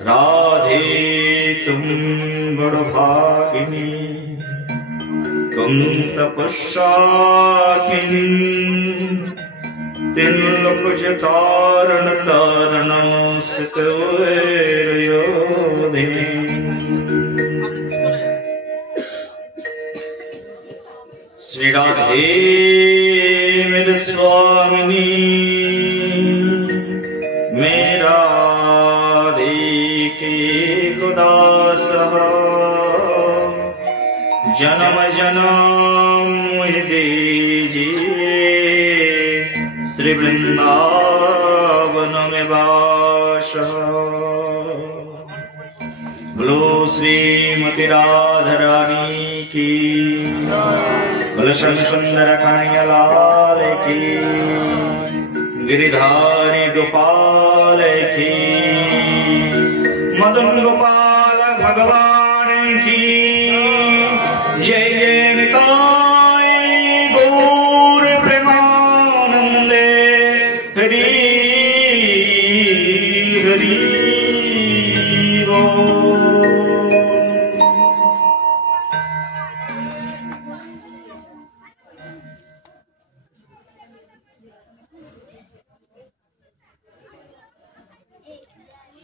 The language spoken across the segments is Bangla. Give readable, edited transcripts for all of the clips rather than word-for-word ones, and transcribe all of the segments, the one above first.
राधे तुम बड़ भागिनी कुंत पुष्याकिनी तिन लोक तारण तारण सितोधे। श्री राधे मेरे स्वामिनी मेरा के कुदास जन्म जन्म दीजिए श्री वृंदावन में वास। बोलो श्रीमती राधा रानी की, बोलो श्याम सुंदर कन्हैया लाल की, गिरिधारी गोपाल की, मदन गोपाल भगवान की जय। जय निताय गौर प्रेमानंदे हरि हरि बोल।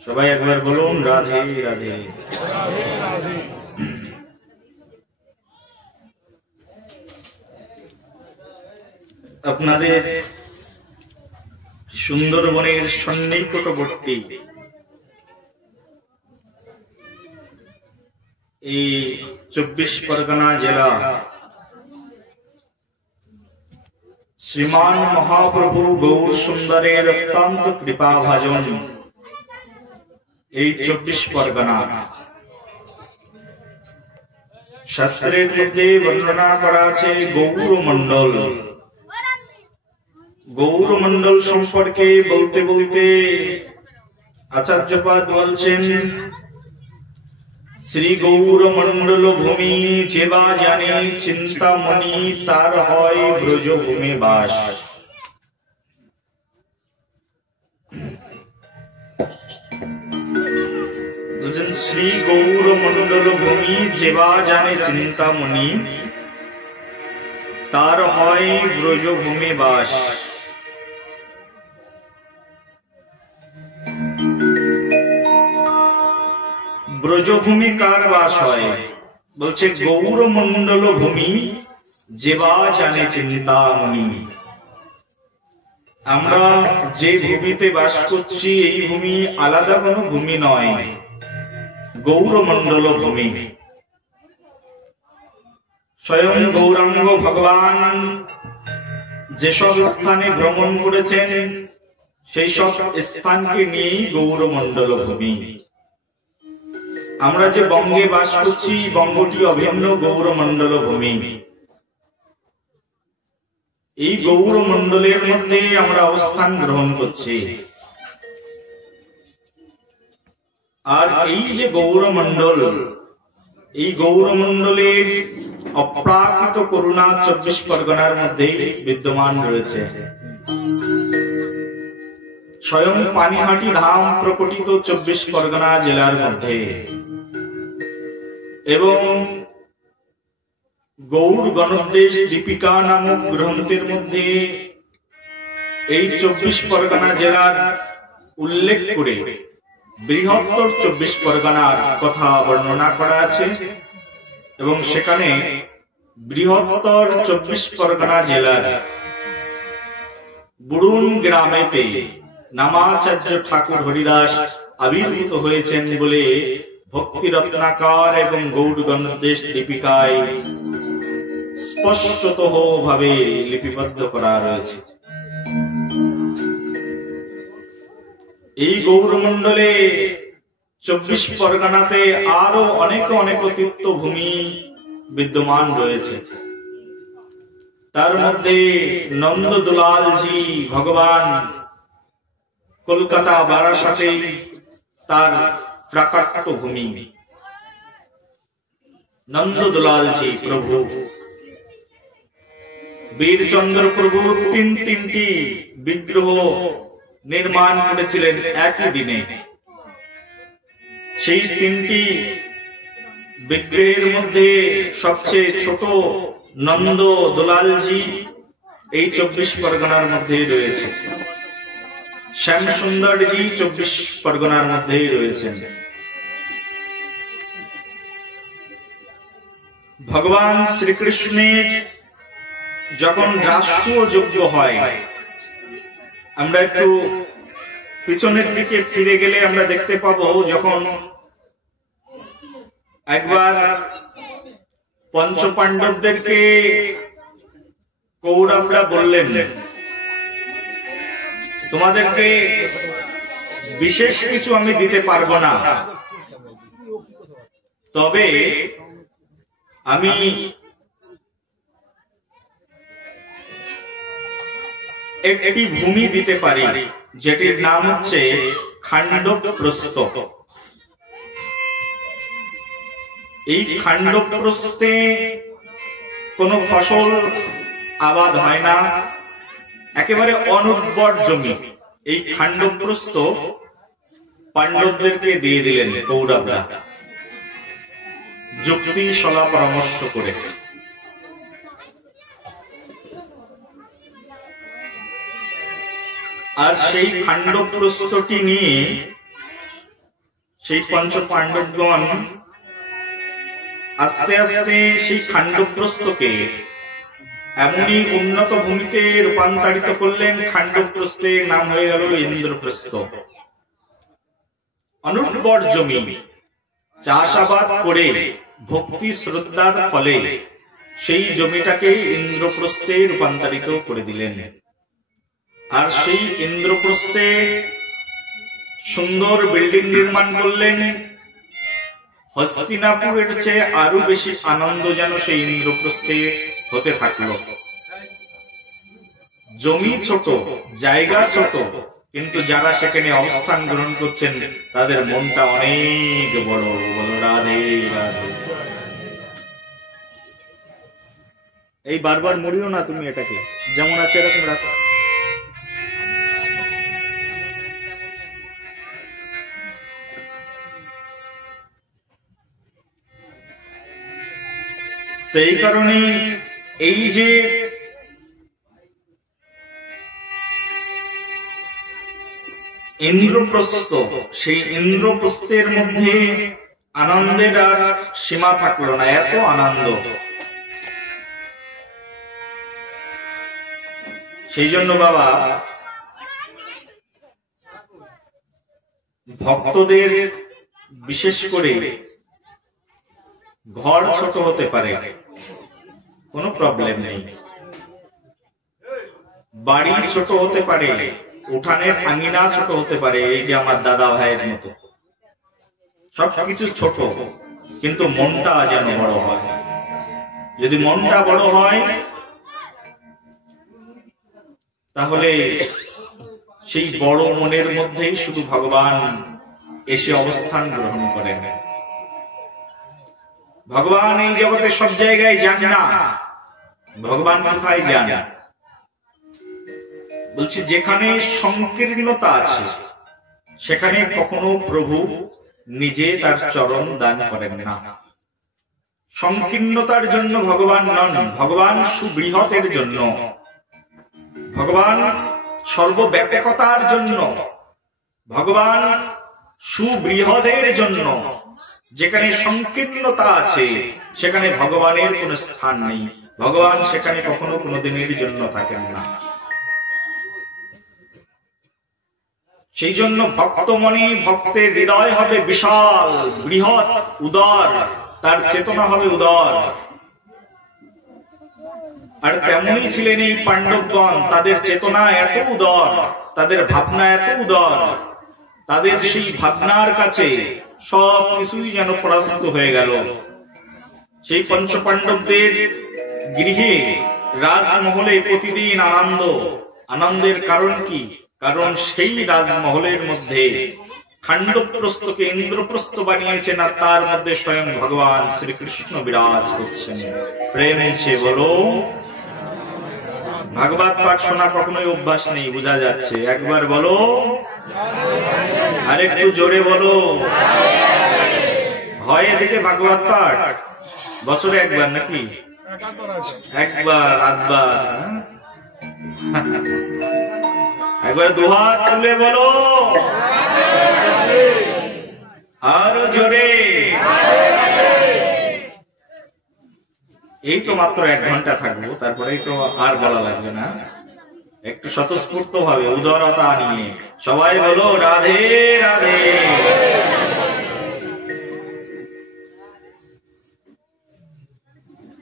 সবাই একবার বলুন রাধে রাধে। আপনাদের সুন্দরবনের সন্নিকটবর্তী এই 24 পরগনা জেলা শ্রীমান মহাপ্রভু গৌর সুন্দরের অত্যন্ত কৃপা ভাজন এই 24 পরগনা শাস্ত্রের মধ্যে বর্ণনা করা আছে গৌরমণ্ডল। গৌরমণ্ডল সম্পর্কে বলতে বলতে আচার্যপাদ বলছেন শ্রী গৌরমণ্ডল ভূমি যেবা জানে চিন্তামণি তার হয় ব্রজভূমে বাস। শ্রী গৌরমণ্ডল ভূমি যেবা জানে চিন্তামণি তার হয় ব্রজভূমে বাস। ব্রজভূমি কার বাস হয়? বলছে গৌরমণ্ডল ভূমি যেবা জানে চিন্তামণি। আমরা যে ভূমিতে বাস করছি এই ভূমি আলাদা কোনো ভূমি নয়, গৌরমণ্ডল ভূমি। স্বয়ং গৌরাঙ্গ ভগবান যেসব স্থানে ভ্রমণ করেছেন সেই সব স্থানকে নিয়েই গৌরমণ্ডল ভূমি। আমরা যে বঙ্গে বাস করছি বঙ্গটি অভিন্ন গৌরমণ্ডল ভূমি। এই গৌরমণ্ডলের মধ্যে আমরা অবস্থান গ্রহণ করছি। আর এই যে গৌরমণ্ডল, এই গৌরমণ্ডলের অপ্রাকৃত করুণা 24 পরগনার মধ্যে বিদ্যমান রয়েছে। স্বয়ং পানিহাটি ধাম প্রকটিত 24 পরগনা জেলার মধ্যে এবং গৌড় গণদেশ দীপিকা নামক গ্রন্থের মধ্যে এই 24 পরগনা জেলার উল্লেখ করে বৃহত্তর 24 পরগনার কথা বর্ণনা করা আছে এবং সেখানে বৃহত্তর 24 পরগনা জেলার বুড়ুন গ্রামেতে নামাচার্য ঠাকুর হরিদাস আবির্ভূত হয়েছেন বলে ভক্তি রত্নাকর এবং গৌড় গণদেশ দীপিকায় স্পষ্টতঃ ভাবে লিপিবদ্ধ করা রয়েছে। এই গৌরমণ্ডলে 24 পরগনাতে আরো অনেক অনেক তীর্থভূমি বিদ্যমান রয়েছে। তার মধ্যে নন্দদুলালজি ভগবান কলকাতা বারাসাতে তার প্রাকাট্য ভূমি। নন্দদুলালজি প্রভু বীরচন্দ্র প্রভু তিনটি বিগ্রহ নির্মাণ করেছিলেন একই দিনে। সেই তিনটি বিগ্রহের মধ্যে সবচেয়ে ছোট নন্দ দুলালজি এই 24 পরগনার মধ্যেই রয়েছে। শ্যাম সুন্দরজি 24 পরগনার মধ্যেই রয়েছেন। ভগবান শ্রীকৃষ্ণের যখন রাস্য যজ্ঞ হয়, আমরা একটু পিছনের দিকে ফিরে গেলে আমরা দেখতে পাবো, যখন একবার পঞ্চপাণ্ডবদেরকে কৌরবরা বললেন, তোমাদেরকে বিশেষ কিছু আমি দিতে পারবো না, তবে আমি একটি ভূমি দিতে পারি, যেটির নাম হচ্ছে খান্ডবপ্রস্থ। এই খান্ডবপ্রস্থে কোনো ফসল আবাদ হয় না, একেবারে অনুর্বর জমি। এই খান্ডবপ্রস্থ পাণ্ডবদেরকে দিয়ে দিলেন কৌরবরা, যুক্তি সলা পরামর্শ করে। আর সেই খান্ডবপ্রস্থটি নিয়ে সেই পঞ্চ পাণ্ডবগণ আস্তে আস্তে সেই খান্ডবপ্রস্থকে এমনই উন্নত ভূমিতে রূপান্তরিত করলেন, খান্ডবপ্রস্থের নাম হয়ে গেল ইন্দ্রপ্রস্থ। অনুর্বর জমি চাষাবাদ করে ভক্তি শ্রদ্ধার ফলে সেই জমিটাকে ইন্দ্রপ্রস্থে রূপান্তরিত করে দিলেন। আর সেই ইন্দ্রপ্রস্থে সুন্দর বিল্ডিং নির্মাণ করলেন। হস্তিনাপুরের চেয়ে আরো বেশি আনন্দ যেন সেই ইন্দ্রপ্রস্থে হতে থাকলো। জমি ছোট, জায়গা ছোট, কিন্তু যারা সেখানে অবস্থান গ্রহণ করছেন তাদের মনটা অনেক বড়। বলো রাধে রাধে। এই বারবার মরিও না তুমি, এটাকে যেমন আছে এরকম রাখো। তো এই কারণে এই যে ইন্দ্রপ্রস্থ, সেই ইন্দ্রপ্রস্থের মধ্যে আনন্দের আর সীমা থাকলো না, এত আনন্দ। সেই জন্য বাবা ভক্তদের বিশেষ করে ঘর ছোট হতে পারে, কোনো প্রবলেম নেই, বাড়ি ছোট হতে পারে, উঠানের আঙিনা ছোট হতে পারে, এই যে আমার দাদা ভাইয়ের মতো সবকিছু ছোট, কিন্তু মনটা যেন বড় হয়। যদি মনটা বড় হয় তাহলে সেই বড় মনের মধ্যেই শুধু ভগবান এসে অবস্থান গ্রহণ করেন। ভগবান এই জগতে সব জায়গায় যান না, ভগবান কোথায় যান? বলছি যেখানে সংকীর্ণতা আছে সেখানে কখনো প্রভু নিজে তার চরণ দান করেন না। সংকীর্ণতার জন্য ভগবান নন, ভগবান সুবৃহতের জন্য, ভগবান সর্বব্যাপকতার জন্য, ভগবান সুবৃহতের জন্য। যেখানে সংকীর্ণতা আছে সেখানে ভগবানের কোনো স্থান নেই, ভগবান সেখানে কখনো কোনোদিনের জন্য থাকেন না। সেই জন্য ভক্ত মনে, ভক্তের হৃদয় হবে বিশাল, বৃহৎ, উদার, তার চেতনা হবে উদার। আর তেমনই ছিলেন এই পাণ্ডবগণ, তাদের চেতনা এত উদার, তাদের ভাবনা এত উদার, তাদের সেই ভাবনার কাছে সব কিছুই যেন পরাস্ত হয়ে গেল। সেই পঞ্চপাণ্ডবদের গৃহে রাজমহলে প্রতিদিন আনন্দ। আনন্দের কারণ কি? কারণ সেই রাজমহলের মধ্যে খান্ডবপ্রস্থকে ইন্দ্রপ্রস্থ বানিয়েছেন, আর তার মধ্যে স্বয়ং ভগবান শ্রীকৃষ্ণ বিরাজ করছেন। প্রেম সে বলো। ভাগবত পাঠ শোনা কখনোই অভ্যাস নেই, বোঝা যাচ্ছে। একবার বলো, আরেকটু জোরে বলো। হয় এদিকে ভাগবত পাঠ বছরে একবার নাকি? একবার আধবার? একবার দুহাত তুলে বলো আরো জোরে। এই তো মাত্র 1 ঘন্টা থাকবো, তারপরেই তো আর বলা লাগবে না। একটু স্বতঃস্ফূর্ত ভাবে উদারতা নিয়ে সবাই বলো রাধে রাধে।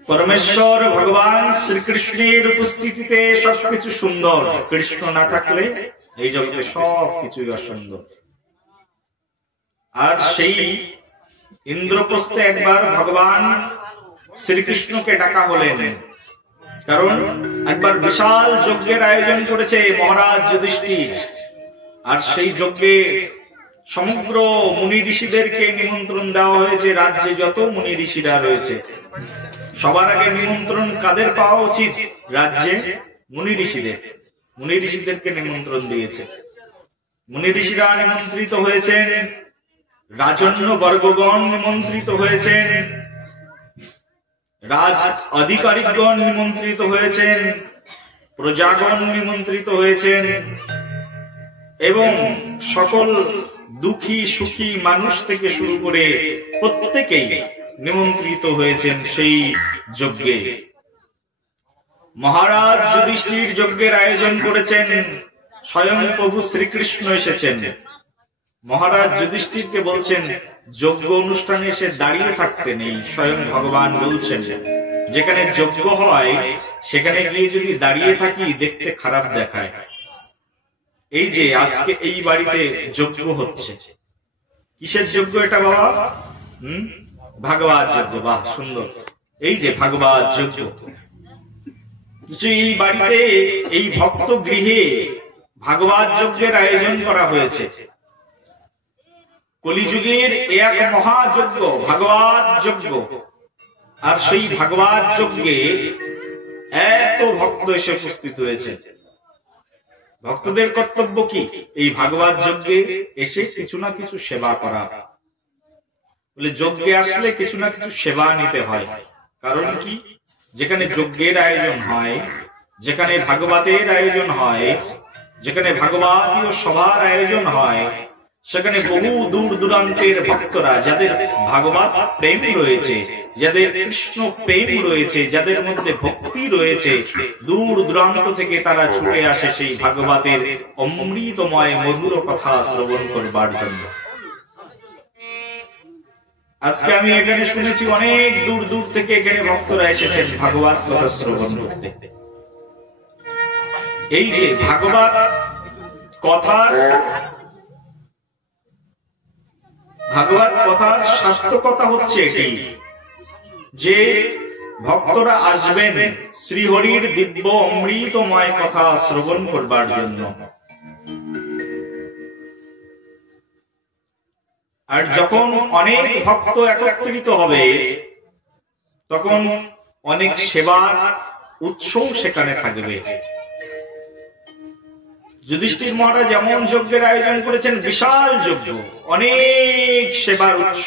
পরমেশ্বর ভগবান শ্রীকৃষ্ণের উপস্থিতিতে সবকিছু সুন্দর, কৃষ্ণ না থাকলে এই জগতে সবকিছুই অসুন্দর। আর সেই ইন্দ্রপ্রস্থে একবার ভগবান শ্রীকৃষ্ণকে ডাকা হলেন, কারণ একবার বিশাল যজ্ঞের আয়োজন করেছে মহারাজ যুধিষ্ঠির। আর সেই যজ্ঞে সমগ্র মুনি ঋষিদেরকে নিমন্ত্রণ দেওয়া হয়েছে। রাজ্যে যত মুনি ঋষিরা রয়েছে সবার আগে নিমন্ত্রণ কাদের পাওয়া উচিত? রাজ্যে মুনি ঋষিদের। মুনি ঋষিদেরকে নিমন্ত্রণ দিয়েছে। মুনি ঋষিরা নিমন্ত্রিত হয়েছেন, রাজন্য বর্গগণ নিমন্ত্রিত হয়েছেন, রাজ আধিকারিকগণ নিমন্ত্রিত হয়েছেন, প্রজাগণ নিমন্ত্রিত হয়েছেন এবং সকল দুঃখী সুখী মানুষ থেকে শুরু করে প্রত্যেকেই নিমন্ত্রিত হয়েছেন সেই যজ্ঞে। মহারাজ যুধিষ্ঠির যজ্ঞের আয়োজন করেছেন, স্বয়ং প্রভু শ্রীকৃষ্ণ এসেছেন। মহারাজ যুধিষ্ঠিরকে বলছেন যজ্ঞ অনুষ্ঠানে এসে দাঁড়িয়ে থাকতে নেই। স্বয়ং ভগবান বলছেন যেখানে যজ্ঞ হয় সেখানে গিয়ে যদি দাঁড়িয়ে থাকি দেখতে খারাপ দেখায়। এই যে আজকে এই বাড়িতে যজ্ঞ হচ্ছে, কিসের যজ্ঞ এটা বাবা? ভাগবত যজ্ঞ। বাহ, সুন্দর। এই যে ভাগবত যজ্ঞ, এই বাড়িতে এই ভক্ত গৃহে ভাগবত যজ্ঞের আয়োজন করা হয়েছে। কলিযুগের এক মহাযজ্ঞ ভাগবত যজ্ঞ। আর সেই ভাগবত যজ্ঞে এত ভক্ত এসে উপস্থিত হয়েছে। ভক্তদের কর্তব্য কি? এই ভাগবত যজ্ঞে এসে কিছু না কিছু সেবা করা। বলে যজ্ঞে আসলে কিছু না কিছু সেবা নিতে হয়। কারণ কি? যেখানে যজ্ঞের আয়োজন হয়, যেখানে ভাগবতের আয়োজন হয়, যেখানে ভাগবতীয় সভার আয়োজন হয়, সেখানে বহু দূর দূরান্তের ভক্তরা যাদের ভাগবত প্রেম রয়েছে, যাদের কৃষ্ণ প্রেম রয়েছে, যাদের মধ্যে ভক্তি রয়েছে, দূর দূরান্ত থেকে তারা ছুটে আসে সেই ভাগবতের অমৃতময় মধুর কথা শ্রবণ করবার জন্য। আজকে আমি এখানে শুনেছি অনেক দূর দূর থেকে এখানে ভক্তরা এসেছেন ভাগবত কথা শ্রবণ করতে। এই যে ভাগবত কথার সার্থকতা হচ্ছে এটি যে ভক্তরা আসবেন শ্রীহরির দিব্য অমৃতময় কথা শ্রবণ করবার জন্য। আর যখন অনেক ভক্ত একত্রিত হবে তখন অনেক সেবার উৎসও সেখানে থাকবে। যুধিষ্ঠির মহারাজ যেমন যজ্ঞের আয়োজন করেছেন, বিশাল যজ্ঞ, অনেক সেবার উৎস।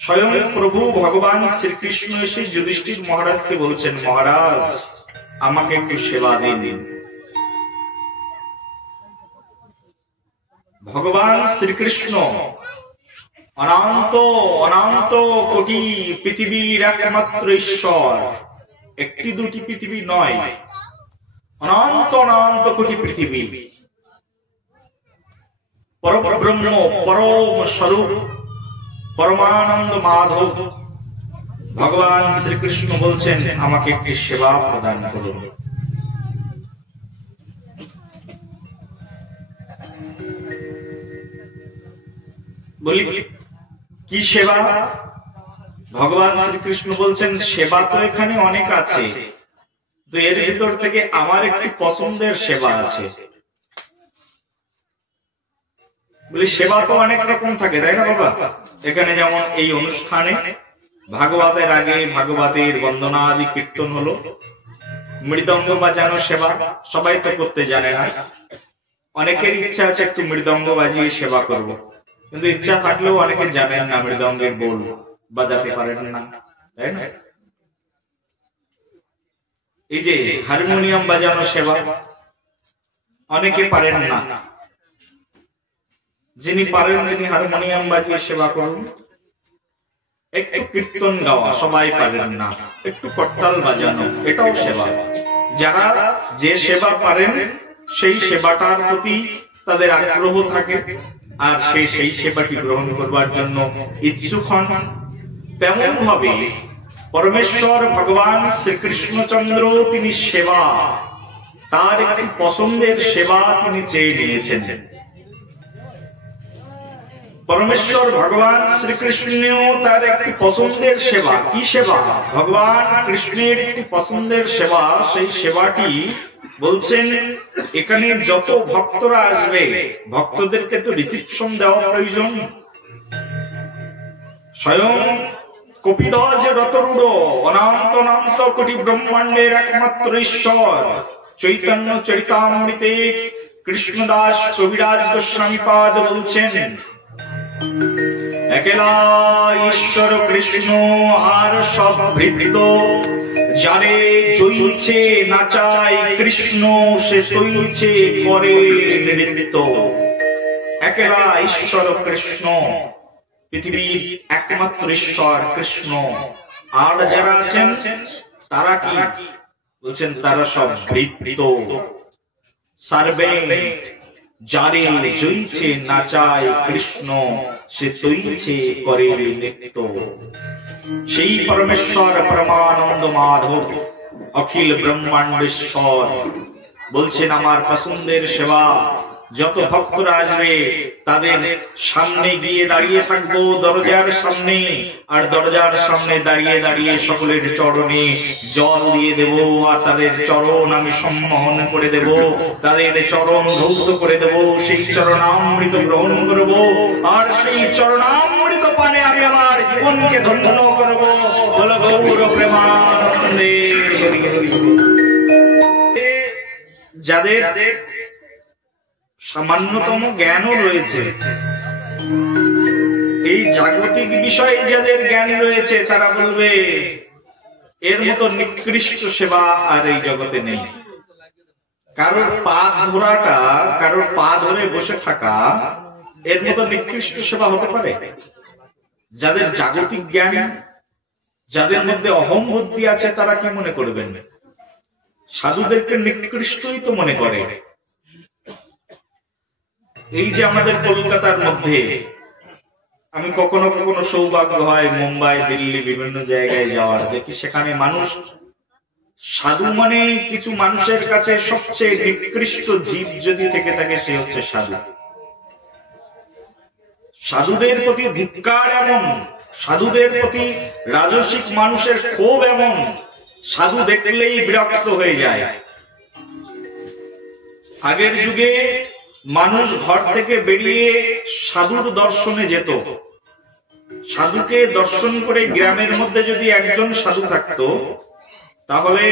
স্বয়ং প্রভু ভগবান শ্রীকৃষ্ণ এসে যুধিষ্ঠির মহারাজকে বলছেন, মহারাজ আমাকে একটু সেবা দিন। ভগবান শ্রীকৃষ্ণ অনন্ত অনন্ত কোটি পৃথিবীর একমাত্র ঈশ্বর। একটি দুটি পৃথিবী নয়, অনন্ত অনন্ত কোটি পৃথিবী। পরব্রহ্ম, পরম স্বরূপ, পরমানন্দ মাধব ভগবান শ্রীকৃষ্ণ বলছেন আমাকে একটি সেবা প্রদান করুন। বলি কি সেবা? ভগবান শ্রীকৃষ্ণ বলছেন সেবা তো এখানে অনেক আছে, তো এর ভিতর থেকে আমার একটি পছন্দের সেবা আছে। বলি সেবা তো অনেক রকম থাকে, তাই না বাবা? এখানে যেমন এই অনুষ্ঠানে ভাগবতের আগে ভাগবতের বন্দনা আদি কীর্তন হলো, মৃদঙ্গ বাজানো সেবা সবাই তো করতে জানে না। অনেকের ইচ্ছা আছে একটু মৃদঙ্গ বাজিয়ে সেবা করব, কিন্তু ইচ্ছা থাকলেও অনেকে জানেন না মৃদঙ্গের বোল বাজাতে পারেন না, তাই না? এই যে হারমোনিয়াম বাজানো সেবা অনেকে পারেন না, যিনি পারেন তিনি হারমোনিয়াম বাজিয়ে সেবা করুন। একটু কীর্তন গাওয়া সবাই পারেন না, একটু করতাল বাজানো এটাও সেবা। যারা যে সেবা পারেন সেই সেবাটার প্রতি তাদের আগ্রহ থাকে আর সেই সেবাটি গ্রহণ করবার জন্য ইচ্ছুক হন, তেমন ভাবে পরমেশ্বর ভগবান শ্রীকৃষ্ণচন্দ্র তিনি সেবা, তার একটি পছন্দের সেবা তিনি চেয়ে নিয়েছেন। পরমেশ্বর ভগবান শ্রীকৃষ্ণ তার একটি পছন্দের সেবা। কি সেবা? ভগবান কৃষ্ণের একটি পছন্দের সেবা। সেই সেবাটি বলছেন এখানে যত ভক্তরা আসবে ভক্তদেরকে তো রিসিপশন দেওয়া প্রয়োজন। স্বয়ং কপিধ্বজ রতরূঢ় অনন্ত অনন্ত কোটি ব্রহ্মাণ্ডের একমাত্র ঈশ্বর চৈতন্য চরিতামৃতে কৃষ্ণদাস কবিরাজ গোস্বামীপাদ বলছেন, একলা ঈশ্বর কৃষ্ণ আর সব ভৃত্য, যারে জয়ীছে নাচায় কৃষ্ণ সে তৈছে করে নৃত্য। একলা ঈশ্বর কৃষ্ণ, পৃথিবীর একমাত্র ঈশ্বর কৃষ্ণ। আর যারা আছেন তারা কি বলছেন? তারা সব ভৃত্য, সার্ভেন্ট। যারে জয়ীছে নাচায় কৃষ্ণ সে তৈছে করে নৃত্য। সেই পরমেশ্বর পরমানন্দ মাধব অখিল ব্রহ্মাণ্ডেশ্বর বলছেন আমার পছন্দের সেবা। যত ভক্তরা আসবে তাদের সামনে গিয়ে দাঁড়িয়ে থাকবো দরজার সামনে, আর দরজার সামনে দাঁড়িয়ে দাঁড়িয়ে সকলের চরণে জল দিয়ে দেব, আর তাদের চরণ আমি সম্মোহন করে দেব, তাদের চরণ ধৌত করে দেব, সেই চরণামৃত গ্রহণ করব, আর সেই চরণামৃত পানে আমি আমার জীবনকে ধন্য করব। বল গৌর প্রেমানন্দে। যাদের সামান্যতম জ্ঞানও রয়েছে, এই জাগতিক বিষয়ে যাদের জ্ঞান রয়েছে তারা বলবে এর মতো নিকৃষ্ট সেবা আর এই জগতে নেই। কারোর পা ধরাটা, কারোর পা ধরে বসে থাকা এর মতো নিকৃষ্ট সেবা হতে পারে? যাদের জাগতিক জ্ঞান, যাদের মধ্যে অহং বুদ্ধি আছে তারা কি মনে করবেন? সাধুদেরকে নিকৃষ্টই তো মনে করে। এই যে আমাদের কলকাতার মধ্যে আমি কখনো কখনো সৌভাগ্য হয় মুম্বাই, দিল্লি বিভিন্ন জায়গায় যাওয়ার, দেখি সেখানে মানুষ সাধু মানে কিছু মানুষের কাছে সবচেয়ে নিকৃষ্ট জীব যদি থেকে থাকে সে হচ্ছে সাধু। সাধুদের প্রতি ধিক্কার এমন, সাধুদের প্রতি রাজসিক মানুষের ক্ষোভ এমন, সাধু দেখলেই বিরক্ত হয়ে যায়। আগের যুগে মানুষ ঘর থেকে বেরিয়ে সাধুর দর্শনে যেত। সাধুকে দর্শন করে গ্রামের মধ্যে যদি একজন সাধু থাকতো তাহলে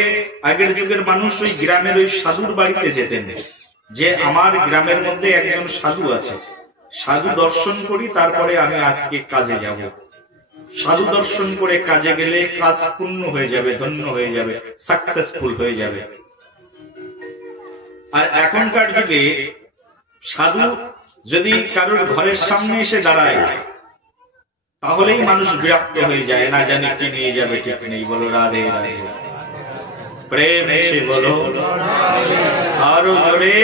আগের যুগের মানুষ ওই গ্রামের ওই সাধুর বাড়িতে যেতেন, যে আমার গ্রামের মধ্যে একজন সাধু আছে, সাধু দর্শন করি তারপরে আমি আজকে কাজে যাব। সাধু দর্শন করে কাজে গেলে কাজ পূর্ণ হয়ে যাবে, ধন্য হয়ে যাবে, সাকসেসফুল হয়ে যাবে। আর এখনকার যুগে সাধু যদি কারোর ঘরের সামনে এসে দাঁড়ায় তাহলেই মানুষ বিরক্ত হয়ে যায়, না জানি কি নিয়ে যাবে ঠিক নেই। বলো রাধে রাধে, প্রেম এসে বলো আরো জোরে,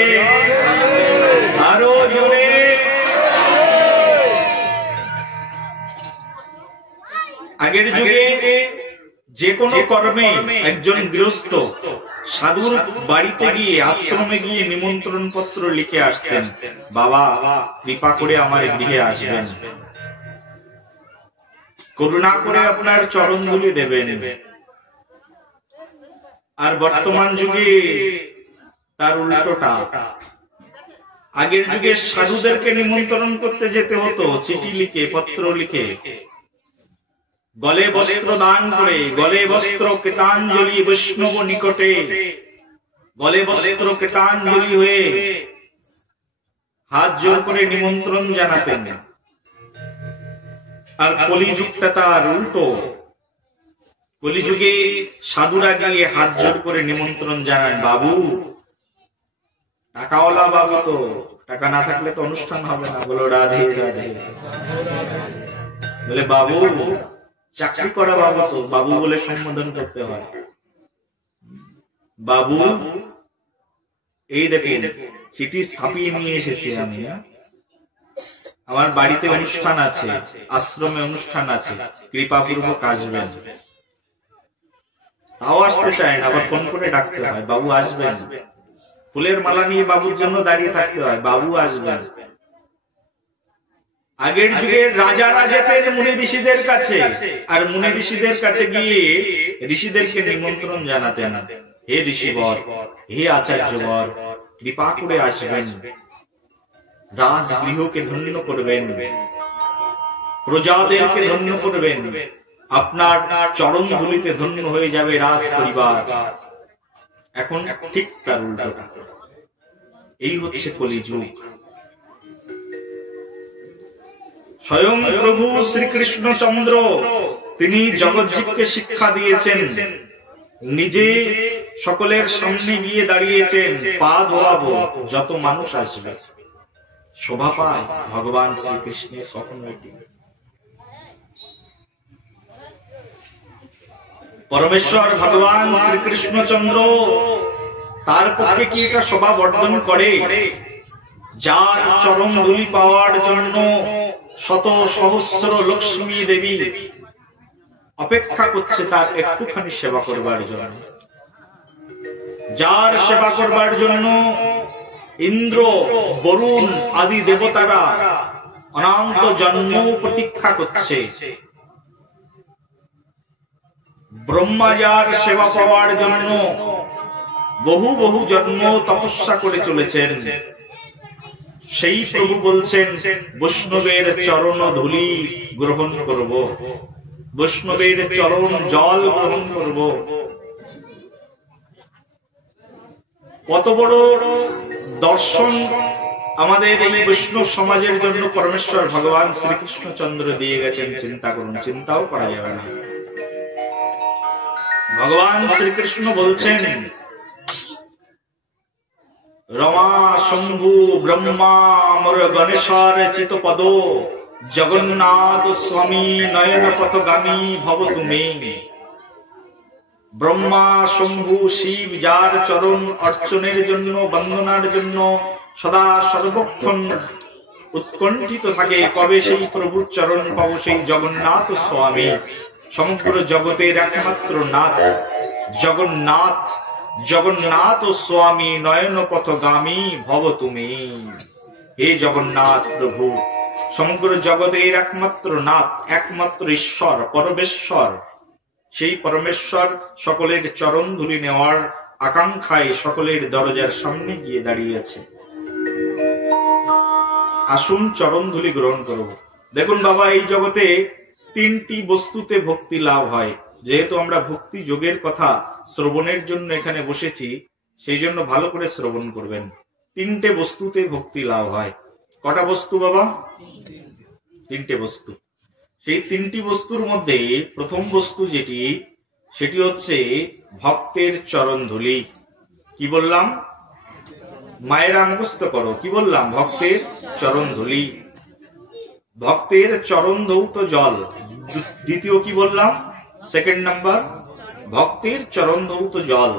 আরো জোরে। আগের যুগে যে কোনো কর্মে একজন গৃহস্থ সাধুর বাড়িতে গিয়ে, আশ্রমে গিয়ে নিমন্ত্রণ পত্র লিখে আসতেন, বাবা কৃপা করে আমার গৃহে আসবেন, করুণা করে আপনার চরণ ধুলি দেবেন। আর বর্তমান যুগে তার উল্টোটা। আগের যুগে সাধুদেরকে নিমন্ত্রণ করতে যেতে হতো চিঠি লিখে, পত্র লিখে, গলে বস্ত্র দান করে, গলে বস্ত্র কৃতাঞ্জলি বৈষ্ণব নিকটে, গলে বস্ত্র কৃতাঞ্জলি হয়ে হাত জোর করে নিমন্ত্রণ জানাতেন। আর কলিযুগটা তার উল্টো। কলিযুগে সাধুরা গিয়ে হাত জোর করে নিমন্ত্রণ জানান, বাবু টাকাওয়ালা বাবু, তো টাকা না থাকলে তো অনুষ্ঠান হবে না। বলো রাধে রাধে। বলে বাবু চাকরি করা বাবু, তো বাবু বলে সম্বোধন করতে হয়। বাবু এই দেখুন চিঠি ছাপিয়ে নিয়ে এসেছি আমি, আমার বাড়িতে অনুষ্ঠান আছে, আশ্রমে অনুষ্ঠান আছে, কৃপাপূর্বক আসবেন। তাও আসতে চায় না, আবার ফোন করে ডাকতে হয়, বাবু আসবেন। ফুলের মালা নিয়ে বাবুর জন্য দাঁড়িয়ে থাকতে হয়, বাবু আসবেন। আগের যুগের রাজা যেতেন মুনি ঋষিদের কাছে, আর মুনি ঋষিদের কাছে গিয়ে ঋষিদেরকে নিমন্ত্রণ জানাতেন, হে ঋষিবর, হে আচার্যবর, কৃপা করে আসবেন, রাজগৃহকে ধন্য করবেন, প্রজাদেরকে ধন্য করবেন, আপনার চরণ ধুলিতে ধন্য হয়ে যাবে রাজ পরিবার। এখন ঠিক তার উল্টোটা। এই হচ্ছে কলিযুগ। স্বয়ং প্রভু শ্রীকৃষ্ণচন্দ্র তিনি জগজ্জীবকে শিক্ষা দিয়েছেন, নিজে সকলের সামনে গিয়ে দাঁড়িয়েছেন, পা ধোয়াবো যত মানুষ আসবে। শোভা পায় ভগবান শ্রীকৃষ্ণের কখনো এটি। পরমেশ্বর ভগবান শ্রীকৃষ্ণচন্দ্র তার পক্ষে কি এটা শোভা বর্ধন করে? যার চরণ ধুলি পাওয়ার জন্য শত সহস্র লক্ষ্মী দেবী অপেক্ষা করছে তার একটুখানি সেবা করবার জন্য, যার সেবা করবার জন্য ইন্দ্র, বরুণ আদি দেবতারা অনন্ত জন্ম প্রতীক্ষা করছে, ব্রহ্মা যার সেবা পাওয়ার জন্য বহু বহু জন্ম তপস্যা করে চলেছেন, সেই প্রভু বলছেন বৈষ্ণবের চরণ ধুলি গ্রহণ করব, বৈষ্ণবের চরণ জল গ্রহণ করব। কত বড় দর্শন আমাদের এই বৈষ্ণব সমাজের জন্য পরমেশ্বর ভগবান শ্রীকৃষ্ণচন্দ্র দিয়ে গেছেন, চিন্তা করুন, চিন্তাও করা যাবে না। ভগবান শ্রীকৃষ্ণ বলছেন, রমা শম্ভু ব্রহ্মা মর গণেশ্বর চিতপদ জগন্নাথ স্বামী নয়ন পথগামী ভব তুমি। ব্রহ্মা শম্ভু শিব যার চরণ অর্চনের জন্য, বন্দনার জন্য সদা সর্বক্ষণ উৎকণ্ঠিত থাকে, কবে সেই প্রভুর চরণ পাব, সেই জগন্নাথ স্বামী, সমগ্র জগতের একমাত্র নাথ জগন্নাথ, জগন্নাথ স্বামী নয়ন পথগামী ভব তুমি। হে জগন্নাথ প্রভু, সমগ্র জগতের একমাত্র নাথ, একমাত্র ঈশ্বর, পরমেশ্বর, সেই পরমেশ্বর সকলের চরণ ধুলি নেওয়ার আকাঙ্ক্ষায় সকলের দরজার সামনে গিয়ে দাঁড়িয়েছে। আসুন চরণ ধুলি গ্রহণ করব। দেখুন বাবা, এই জগতে তিনটি বস্তুতে ভক্তি লাভ হয়। যেহেতু আমরা ভক্তি যোগের কথা শ্রবণের জন্য এখানে বসেছি, সেই জন্য ভালো করে শ্রবণ করবেন। তিনটে বস্তুতে ভক্তি লাভ হয়। কটা বস্তু বাবা? তিনটে বস্তু। সেই তিনটি বস্তুর মধ্যে প্রথম বস্তু যেটি, সেটি হচ্ছে ভক্তের চরণ ধুলি। কি বললাম? মায়েরা মুখস্থ করো, কি বললাম? ভক্তের চরণ ধুলি, ভক্তের চরণ ধৌত জল। দ্বিতীয় কি বললাম? সেকেন্ড নাম্বার ভক্তের চরণ ধৌত জল।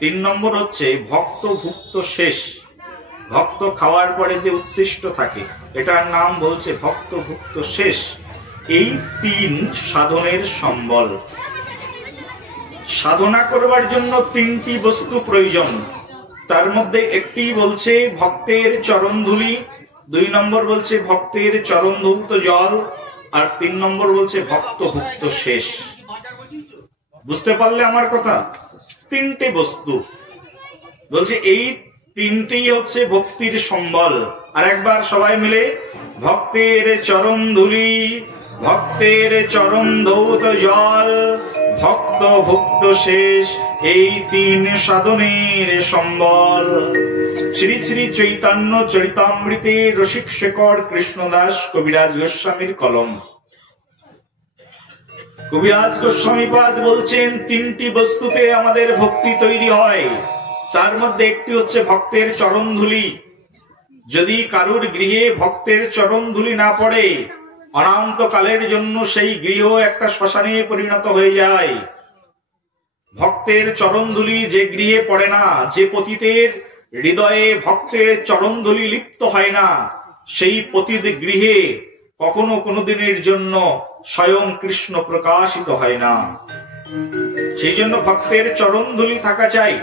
3 নম্বর হচ্ছে ভক্ত ভুক্ত শেষ, ভক্ত খাওয়ার পরে যে উচ্ছিষ্ট থাকে, এটার নাম বলছে ভক্ত ভুক্ত শেষ। এই 3 সাধনের সম্বল। সাধনা করবার জন্য 3টি বস্তু প্রয়োজন। তার মধ্যে একটি বলছে ভক্তের চরণ ধুলি, 2 নম্বর বলছে ভক্তের চরণ ধৌত জল, আর 3 নম্বর বলছে ভক্ত ভুক্ত শেষ। বুঝতে পারলে আমার কথা? 3টে বস্তু বলছে, এই 3টেই হচ্ছে ভক্তির সম্বল। আর একবার সবাই মিলে, ভক্তের চরণ ধুলি, ভক্তের চরণ ধৌত জল, ভক্ত ভুক্ত শেষ, এই 3 সাধনের সম্বল। শ্রী শ্রী চৈতন্য চরিতামৃতে রসিক শেখর কৃষ্ণদাস কবিরাজ গোস্বামীর কলম। কবিরাজ গোস্বামীপাদ বলছেন তিনটি বস্তুতে আমাদের ভক্তি তৈরি হয়, তার মধ্যে একটি হচ্ছে ভক্তের চরণধুলি। যদি কারুর গৃহে ভক্তের চরণধুলি না পড়ে, অনন্তকালের জন্য সেই গৃহ একটা শ্মশানে পরিণত হয়ে যায়। ভক্তের চরণধুলি যে গৃহে পড়ে না, যে পতিতের হৃদয়ে ভক্তের চরণধুলি লিপ্ত হয় না, সেই পতিত গৃহে কখনো কোনোদিনের জন্য স্বয়ং কৃষ্ণ প্রকাশিত হয় না। সেই জন্য ভক্তের চরণধুলি থাকা চাই,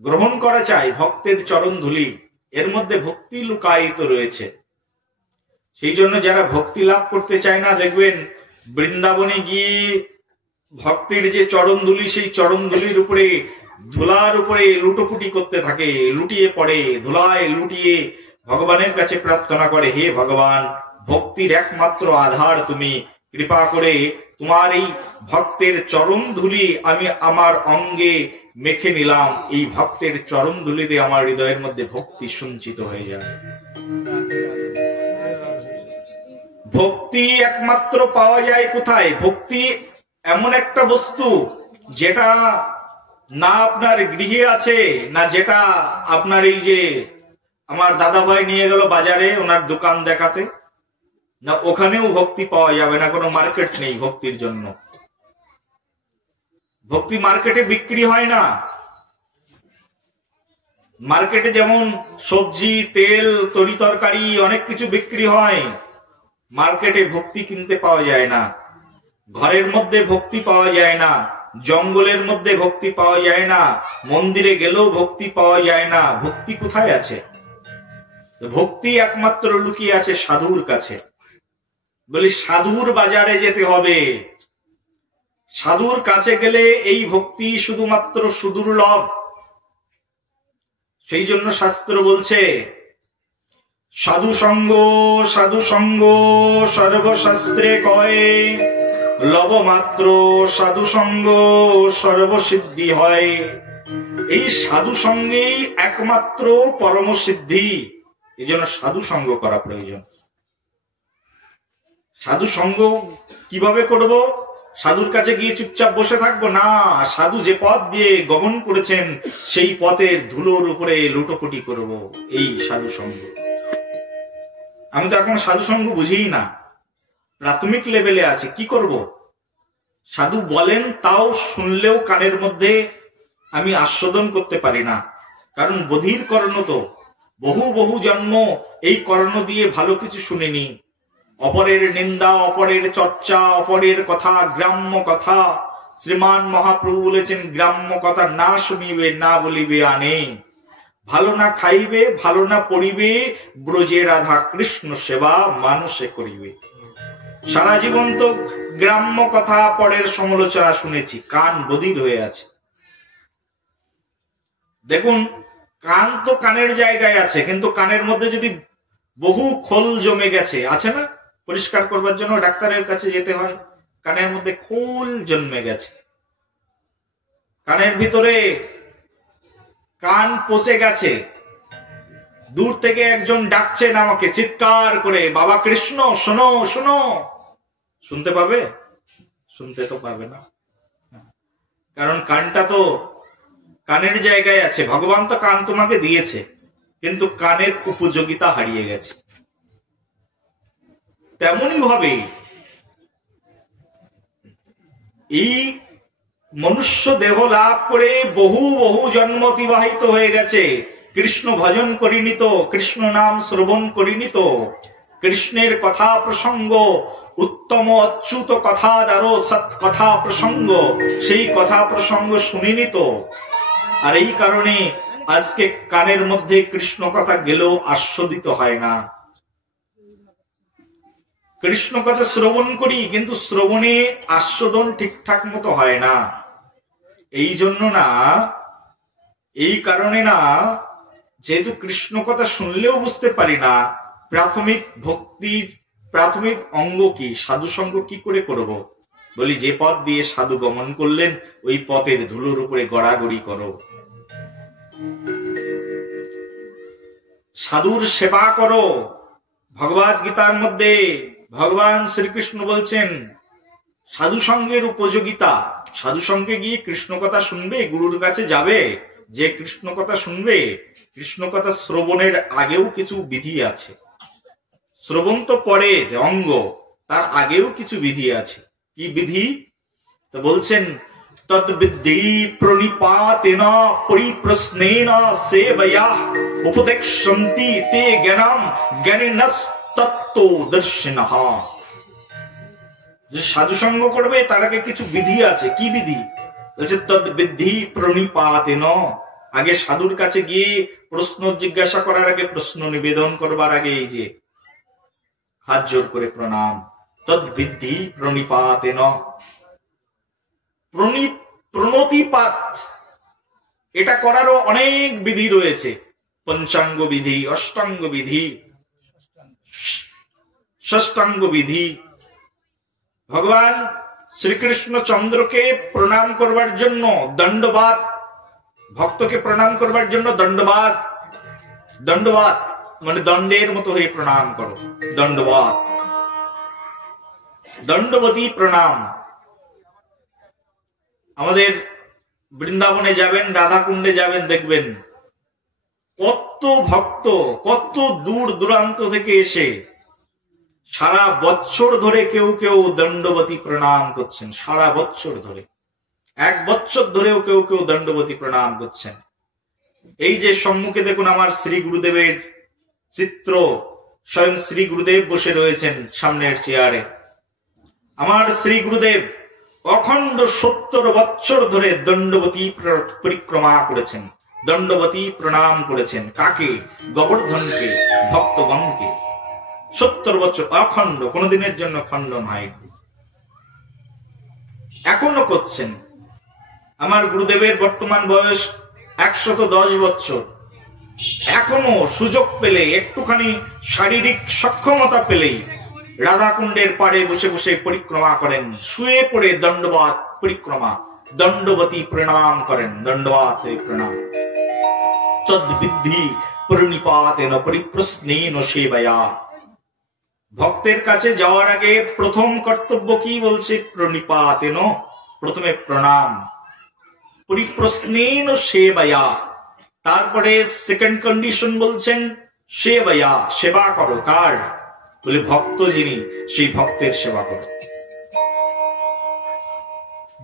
গ্রহণ করা চাই ভক্তের চরণধুলি। এর মধ্যে ভক্তি লুকায়িত রয়েছে। সেই জন্য যারা ভক্তি লাভ করতে চায় না, দেখবেন বৃন্দাবনে গিয়ে ভক্তের যে চরণধুলি, সেই চরণধুলির উপরে, ধুলার উপরে লুটোপুটি করতে থাকে, লুটিয়ে পড়ে, ধুলায় লুটিয়ে ভগবানের কাছে প্রার্থনা করে, হে ভগবান, ভক্তির একমাত্র আধার তুমি, কৃপা করে তোমার এই ভক্তের চরণধুলি আমি আমার অঙ্গে মেখে নিলাম। এই ভক্তের চরণধুলিতে আমার হৃদয়ের মধ্যে ভক্তি সঞ্চিত হয়ে যায়। ভক্তি একমাত্র পাওয়া যায় কোথায়? ভক্তি এমন একটা বস্তু যেটা না আপনার গৃহে আছে, না যেটা আপনার এই যে আমার দাদা ভাই নিয়ে গেল বাজারে ওনার দোকান দেখাতে, না ওখানেও ভক্তি পাওয়া যাবে না। কোনো মার্কেট নেই ভক্তির জন্য। ভক্তি মার্কেটে বিক্রি হয় না। মার্কেটে যেমন সবজি, তেল, তরি তরকারি অনেক কিছু বিক্রি হয়, মার্কেটে ভক্তি কিনতে পাওয়া যায় না। ঘরের মধ্যে ভক্তি পাওয়া যায় না, জঙ্গলের মধ্যে ভক্তি পাওয়া যায় না, মন্দিরে গেলেও ভক্তি পাওয়া যায় না। ভক্তি কোথায় আছে? ভক্তি একমাত্র লুকিয়ে আছে সাধুর কাছে। বলি সাধুর বাজারে যেতে হবে। সাধুর কাছে গেলে এই ভক্তি শুধুমাত্র সুদুর্লভ। সেই জন্য শাস্ত্র বলছে, সাধু সঙ্গ সর্বশাস্ত্রে কয়, লবমাত্র সাধু সঙ্গ সর্বসিদ্ধি হয়। এই সাধু সঙ্গেই একমাত্র পরম সিদ্ধি। এই জন্য সাধু সঙ্গ করা প্রয়োজন। সাধু সঙ্গ কিভাবে করব? সাধুর কাছে গিয়ে চুপচাপ বসে থাকবো না। সাধু যে পথ দিয়ে গমন করেছেন সেই পথের ধুলোর উপরে লুটোপুটি করব, এই সাধু সঙ্গ। আমি তো এখন সাধু সঙ্গ বুঝিই না, প্রাথমিক লেভেলে আছে। কি করব? সাধু বলেন তাও শুনলেও কানের মধ্যে আমি আস্বাদন করতে পারি না। কারণ বধির কর্ণ তো, বহু বহু জন্ম এই কর্ণ দিয়ে ভালো কিছু শুনিনি। অপরের নিন্দা, অপরের চর্চা, অপরের কথা, গ্রাম্য কথা। শ্রীমান মহাপ্রভু বলেছেন, গ্রাম্য কথা না শুনিবে, না বলিবে আনে। ভালো না খাইবে, ভালো না পড়িবে, ব্রজে রাধা কৃষ্ণ সেবা মানুষে করিবে। সারা জীবন তো গ্রাম্য কথা, পরের সমালোচনা শুনেছি, কান বধির হয়ে আছে। দেখুন, কান তো কানের জায়গায় আছে, কিন্তু কানের মধ্যে যদি বহু খোল জমে গেছে, আছে না, পরিষ্কার করবার জন্য ডাক্তারের কাছে যেতে হয়, কানের মধ্যে খোল জন্মে গেছে, কানের ভিতরে কান পচে গেছে। দূর থেকে একজন ডাকছেন আমাকে চিৎকার করে, বাবা কৃষ্ণ শোনো শোনো। শুনতে পাবে? শুনতে তো পাবে না, কারণ কানটা তো কানের জায়গায় আছে। ভগবান তো কান তোমাকে দিয়েছে, কিন্তু কানের উপযোগিতা হারিয়ে গেছে। তেমনি ভাবে এই মনুষ্য দেহ লাভ করে বহু বহু জন্ম অতিবাহিত হয়ে গেছে, কৃষ্ণ ভজন করিনি তো, কৃষ্ণ নাম শ্রবণ করিনি তো, কৃষ্ণের কথা প্রসঙ্গ, উত্তম অচ্যুত কথা দ্বারো সৎ কথা প্রসঙ্গ, সেই কথা প্রসঙ্গ শুনিনি তো। আর এই কারণে আজকে কানের মধ্যে কৃষ্ণ কথা গেলেও আস্বাদিত হয় না। কৃষ্ণ কথা শ্রবণ করি, কিন্তু শ্রবণে আস্বাদন ঠিকঠাক মতো হয় না। এই জন্য না, এই কারণে না, যেহেতু কৃষ্ণ কথা শুনলেও বুঝতে পারি না, প্রাথমিক ভক্তির প্রাথমিক অঙ্গ কি? সাধু সঙ্গ কি করে করব? বলি, যে পথ দিয়ে সাধু গমন করলেন ওই পথের ধুলোর উপরে গড়াগড়ি করো, সাধুর সেবা করো। ভগবদ গীতার মধ্যে ভগবান শ্রীকৃষ্ণ বলছেন, সাধু সঙ্গের উপযোগিতা, সাধু সঙ্গে গিয়ে কৃষ্ণ কথা শুনবে, গুরুর কাছে যাবে, যে কৃষ্ণ কথা শুনবে, কৃষ্ণ কথা শ্রবণের আগেও কিছু বিধি আছে। শ্রবণ তো পরে যে অঙ্গ, তার আগেও কিছু বিধি আছে। কি বিধি? তো বলছেন তদ্বিদ্ধি প্রণিপাতেন পরিপ্রশ্নেন সেবয়া উপদেক্ষন্তি তে জ্ঞানম জ্ঞানিনস্তত্ত্বদর্শিনঃ। যে সাধু সঙ্গ করবে তার আগে কিছু বিধি আছে। কি বিধি? বলছে তদ্বিদ্ধি প্রণিপাতেন, আগে সাধুর কাছে গিয়ে প্রশ্ন জিজ্ঞাসা করার আগে, প্রশ্ন নিবেদন করবার আগে এই যে হাত জোর করে প্রণাম। তদ্বিদ্ধি প্রণিপাতেন। প্রণতিপাত, এটা করারও অনেক বিধি রয়েছে। পঞ্চাঙ্গ বিধি, অষ্টাঙ্গ বিধি, ষষ্ঠাঙ্গ বিধি। ভগবান শ্রীকৃষ্ণ চন্দ্রকে প্রণাম করবার জন্য দণ্ডবাদ, ভক্তকে প্রণাম করবার জন্য দণ্ডবাদ, দণ্ডবাদ মানে দণ্ডের মতো হয়ে প্রণাম করো, দণ্ডবাদ, দণ্ডবতী প্রণাম। আমাদের বৃন্দাবনে যাবেন, রাধাকুণ্ডে যাবেন, দেখবেন কত ভক্ত কত দূর দূরান্ত থেকে এসে সারা বৎসর ধরে কেউ কেউ দণ্ডবতী প্রণাম করছেন। সারা বৎসর ধরে, 1 বৎসর ধরেও কেউ কেউ দণ্ডবতী প্রণাম করছেন। এই যে সম্মুখে দেখুন আমার শ্রী গুরুদেবের চিত্র, স্বয়ং শ্রী গুরুদেব বসে রয়েছেন সামনের চেয়ারে। আমার শ্রী গুরুদেব অখণ্ড 70 বৎসর ধরে দণ্ডবতী পরিক্রমা করেছেন, দণ্ডবতী প্রণাম করেছেন। কাকে? গোবর্ধনকে, ভক্তগণকে। 70 বছর অখণ্ড, কোনদিনের জন্য খণ্ড নাই, এখনো করছেন। আমার গুরুদেবের বর্তমান বয়স 110 বছর। এখনো সুযোগ পেলে, একটুখানি শারীরিক সক্ষমতা পেলেই রাধাকুণ্ডের পাড়ে বসে বসে পরিক্রমা করেন, শুয়ে পড়ে দণ্ডবাদ পরিক্রমা, দণ্ডবতী প্রণাম করেন, দণ্ডবাদ প্রণাম। তদ্বিদ্ধি প্রণিপাতেন পরিপ্রশ্নেন সেবয়া। ভক্তের কাছে যাওয়ার আগে প্রথম কর্তব্য কি বলছে? প্রণিপাতেন, প্রথমে প্রণাম। পরিপ্রশ্নেন সেবয়া, তারপরে সেকেন্ড কন্ডিশন বলছেন সেবয়া, সেবা করো। কার? বলে ভক্ত যিনি, সেই ভক্তের সেবা করো।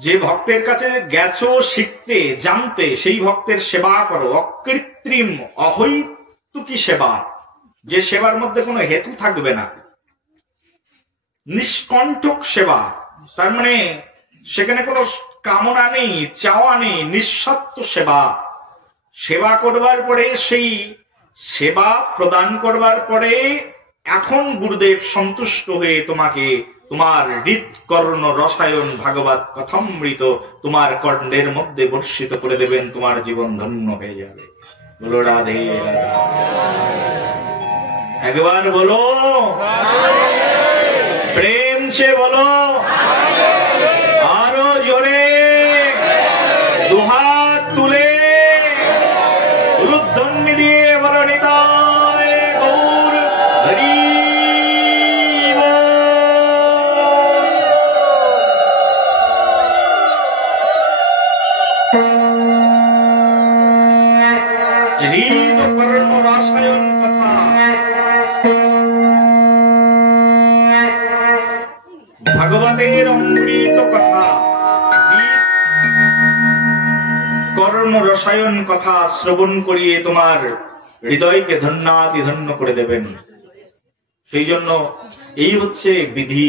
যে ভক্তের কাছে গেছো শিখতে জানতে, সেই ভক্তের সেবা করো। অকৃত্রিম অহৈতুকী সেবা, যে সেবার মধ্যে কোনো হেতু থাকবে না। নিষ্কণ্ঠক সেবা, তার মানে সেখানে কোনো কামনা নেই, চাওয়া নেই, নিঃস্বার্থ সেবা। সেবা করবার পরে, সেই সেবা প্রদান করবার পরে এখন গুরুদেব সন্তুষ্ট হয়ে তোমাকে তোমার হৃৎকর্ণ রসায়ন ভাগবত কথামৃত তোমার কর্ণের মধ্যে বর্ষিত করে দেবেন, তোমার জীবন ধন্য হয়ে যাবে। বলো রাধে রাধে। একবার বলো প্রেম সে বলো, আরো জোরে দুহাত তুলে উলুধ্বনি দিয়ে বলো নিতাই গৌর হরি। হৃদ কর্ণ রসায়ন কথা, ভাগবতের অমৃত কথা, কর্ণ রসায়ন কথা শ্রবণ করিয়ে তোমার হৃদয়কে ধন্যাতি ধন্য করে দেবেন। সেই জন্য এই হচ্ছে বিধি।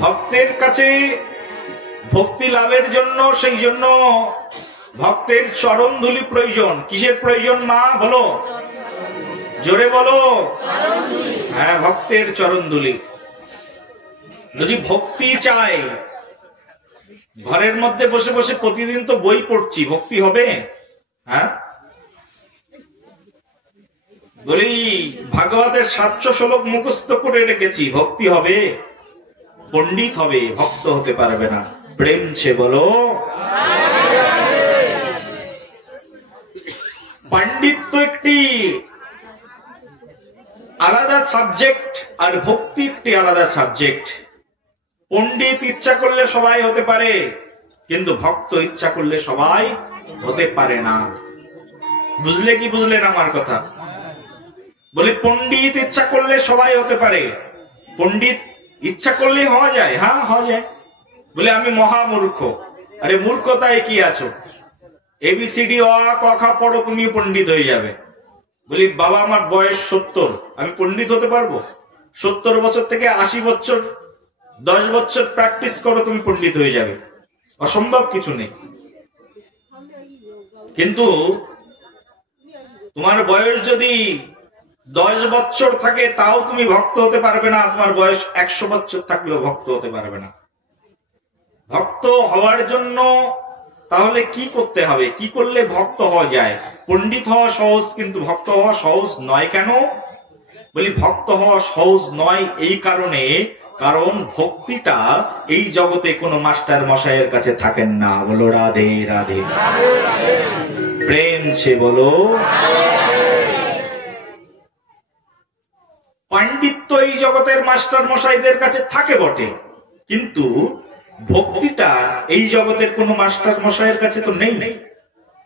ভক্তের কাছে ভক্তি লাভের জন্য, সেই জন্য ভক্তের চরণ ধুলি প্রয়োজন। কিসের প্রয়োজন মা? বলো জোরে বলো। হ্যাঁ, ভক্তের চরণ ধুলি। যদি ভক্তি চাই, ঘরের মধ্যে বসে বসে প্রতিদিন তো বই পড়ছি, ভক্তি হবে? হ্যাঁ, বলি ভাগবতের 700 শ্লোক মুখস্থ করে রেখেছি, ভক্তি হবে? পণ্ডিত হবে, ভক্ত হতে পারবে না। প্রেম সে বলো। পাণ্ডিত্য একটি আলাদা সাবজেক্ট, আর ভক্তি একটি আলাদা সাবজেক্ট। পণ্ডিত ইচ্ছা করলে সবাই হতে পারে, কিন্তু ভক্ত ইচ্ছা করলে সবাই হতে পারে না। বুঝলে কি বুঝলেন আমার কথা? বলে পণ্ডিত ইচ্ছা করলে সবাই হতে পারে, পণ্ডিত ইচ্ছা করলে হওয়া যায়। হ্যাঁ, হওয়া যায়। বলে আমি মহামূর্খ। আরে মূর্খতায় কি আছো? এবিসিডি অ আ ক খ পড়ো, তুমি পণ্ডিত হয়ে যাবে। বলি বাবা আমার বয়স 70, আমি পণ্ডিত হতে পারবো? 70 বছর থেকে 80 বছর, 10 বছর প্র্যাকটিস করো, তুমি পণ্ডিত হয়ে যাবে। অসম্ভব কিছু নেই। কিন্তু তোমার বয়স যদি 10 বছর থাকে তাও তুমি ভক্ত হতে পারবে না, তোমার বয়স 100 বছর থাকলেও ভক্ত হতে পারবে না। ভক্ত হওয়ার জন্য তাহলে কি করতে হবে? কি করলে ভক্ত হওয়া যায়? পণ্ডিত হওয়া সহজ, কিন্তু ভক্ত হওয়া সহজ নয়। কেন? বলি ভক্ত হওয়া সহজ নয় এই কারণে, কারণ ভক্তিটা এই জগতে কোনো মাস্টার মশাইয়ের কাছে থাকেন না। বলো রাধে রাধে, প্রেম সে বলো। পাণ্ডিত্য এই জগতের মাস্টার মশাইদের কাছে থাকে বটে, কিন্তু ভক্তিটা এই জগতের কোন মাস্টার মশাইয়ের কাছে তো নেই।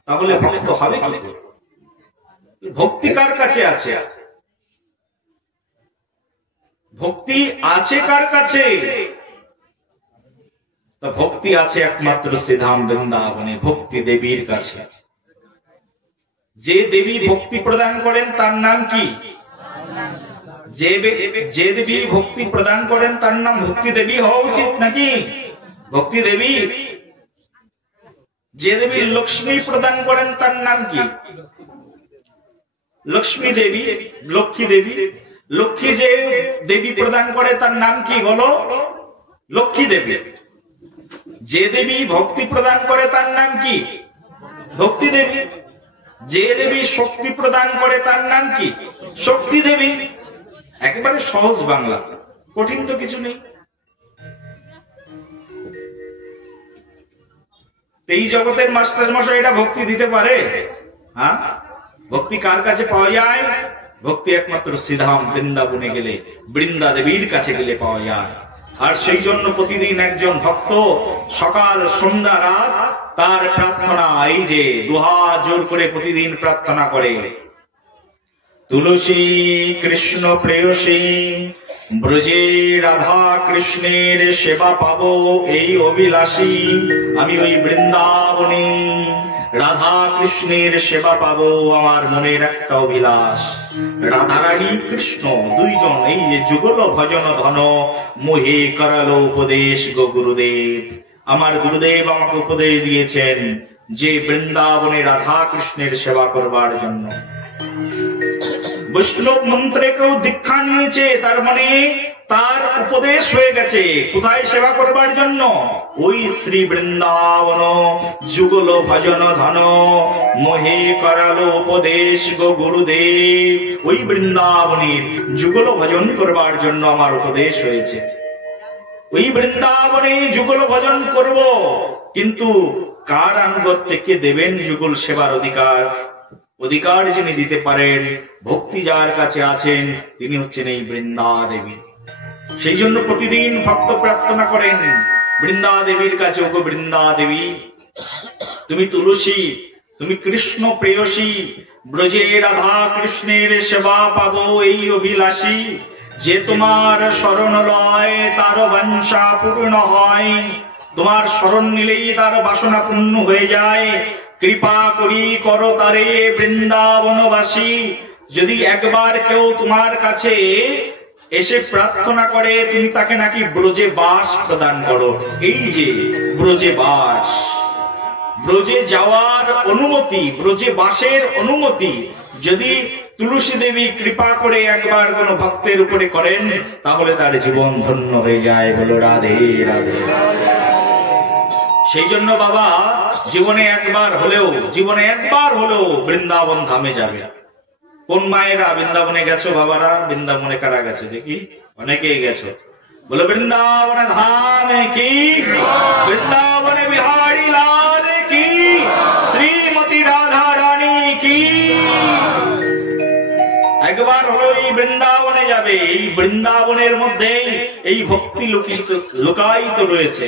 তাহলে ভক্ত হবে কি? ভক্তি কার কাছে আছে? ভক্তি আছে কার কাছে? ভক্তি আছে একমাত্র শ্রীধাম বৃন্দাবনে ভক্তি দেবীর কাছে। যে দেবী ভক্তি প্রদান করেন তার নাম কি? যে দেবী ভক্তি প্রদান করেন তার নাম ভক্তি দেবী হওয়া উচিত নাকি? ভক্তি দেবী। যে দেবী লক্ষ্মী প্রদান করেন তার নাম কি? লক্ষ্মী দেবী, লক্ষ্মী দেবী। লক্ষ্মী যে দেবী প্রদান করে তার নাম কি বলো? লক্ষ্মী দেবী। যে দেবী ভক্তি প্রদান করে তার নাম কি? ভক্তি দেবী। যে দেবী শক্তি প্রদান করে তার নাম কি? শক্তি দেবী। একেবারে সহজ বাংলা, কঠিন তো কিছু নেই। এই জগতের মাস্টার মশাই এটা ভক্তি দিতে পারে? হ্যাঁ, ভক্তি কার কাছে পাওয়া যায়? ভক্তি একমাত্র শ্রীধাম বৃন্দাবনে গেলে, বৃন্দা দেবীর কাছে গেলে পাওয়া যায়। আর সেই জন্য প্রতিদিন একজন ভক্ত সকাল সন্ধ্যা রাত তার প্রার্থনা, এই যে দুহাত জোর করে প্রতিদিন প্রার্থনা করে, তুলসী কৃষ্ণ প্রেয়সী ব্রজে রাধা কৃষ্ণের সেবা পাবো এই অভিলাষী। আমি ওই বৃন্দাবনে রাধা কৃষ্ণের সেবা পাবো, আমার মনের একটা অভিলাষ। রাধারানী কৃষ্ণ দুইজন এই যে যুগল ভজন ধন মোহে করালো উপদেশ গো গুরুদেব। আমার গুরুদেব আমাকে উপদেশ দিয়েছেন যে বৃন্দাবনে রাধা কৃষ্ণের সেবা করবার জন্য। বৈষ্ণব মন্ত্রে কেউ দীক্ষা নিয়েছে, তার মানে তার উপদেশ হয়ে গেছে কোথায় সেবা করবার জন্য? ওই শ্রী বৃন্দাবন যুগল ভজন ধন মোহে করালো উপদেশ গো গুরুদেব। ওই বৃন্দাবনের যুগল ভজন করবার জন্য আমার উপদেশ হয়েছে। ওই বৃন্দাবনে যুগল ভজন করব, কিন্তু কার আনুগত্যে কে দেবেন যুগল সেবার অধিকার? অধিকার যিনি দিতে পারেন, ভক্তি যার কাছে আছেন, তিনি হচ্ছেন এই বৃন্দা দেবী। সেই জন্য প্রতিদিন ভক্ত প্রার্থনা করেন বৃন্দা দেবীর কাছে, ওগো বৃন্দা দেবী তুমি তুলসী, তুমি কৃষ্ণ প্রেয়সী, ব্রজে রাধা কৃষ্ণের সেবা পাবো এই অভিলাষী। যে তোমার শরণ লয় তার বাঞ্ছা পূর্ণ হয়, তোমার শরণ নিলেই তার বাসনা পূর্ণ হয়ে যায়। কৃপা করি করো তারে বৃন্দাবনবাসী। যদি একবার কেউ তোমার কাছে এসে প্রার্থনা করে, তুমি তাকে নাকি ব্রজে বাস প্রদান করো। এই যে ব্রজে বাস, ব্রজে যাওয়ার অনুমতি, ব্রজে বাসের অনুমতি যদি তুলসী দেবী কৃপা করে একবার কোন ভক্তের উপরে করেন, তাহলে তার জীবন ধন্য হয়ে যায়। বলো রাধে রাধে। সেই জন্য বাবা জীবনে একবার হলেও বৃন্দাবন ধামে যাবে। কোন মায়েরা বৃন্দাবনে গেছো? বাবারা বৃন্দাবনে কারা গেছে দেখি? অনেকেই গেছো। বলো বৃন্দাবন ধামে কি, বৃন্দাবনে বিহারী লাল কি, শ্রীমতী রাধা রানী কি। একবার হলো এই বৃন্দাবনে যাবে এই বৃন্দাবনের মধ্যে এই ভক্তি লুকায়িত রয়েছে।